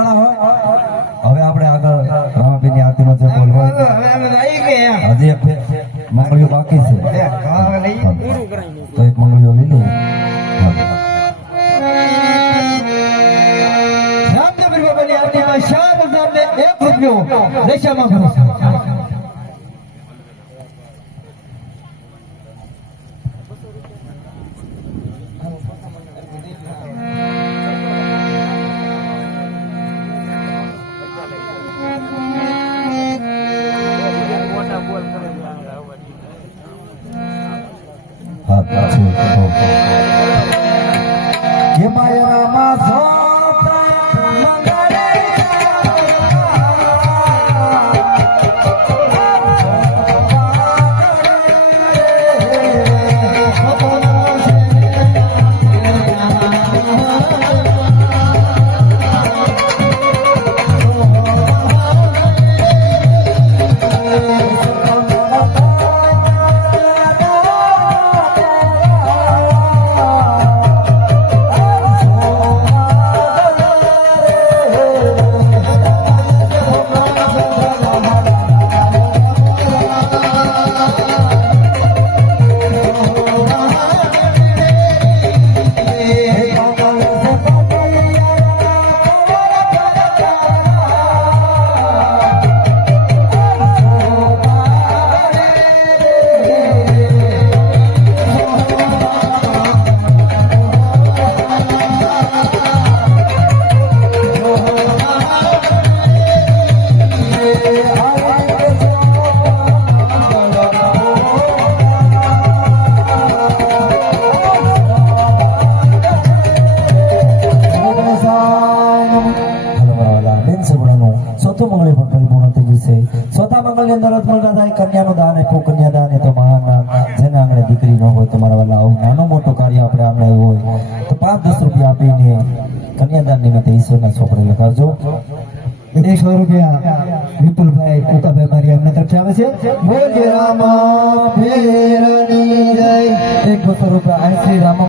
ટાણા હોય હવે આપણે આગળ રામાપીરની આરતીનો જે બોલ હોય હજી એક મંગળીઓ બાકી છે તો એક મંગળીઓ લઈ લઈએ રામદેવ બાબાની આરતીમાં 4001 રૂપિયો દશામાં કરો કે માયરામાં કન્યાનું દાન આપ્યું કન્યાદાન એ તો મહાન જેના આંગણે દીકરી ન હોય તમારા વાલા આવું નાનું મોટું કાર્ય આપણે આંગણે આવ્યું હોય તો 5-10 રૂપિયા આપીને કન્યાદાન નિમિત્તે ઈશ્વરના છોકરે લખાવજો 100 રૂપિયા વિપુલભાઈ કુકાભાઈ મારી એમના તરફથી આવે છે બોલ રામા ફેરની જય 100 રૂપિયા શ્રી રામ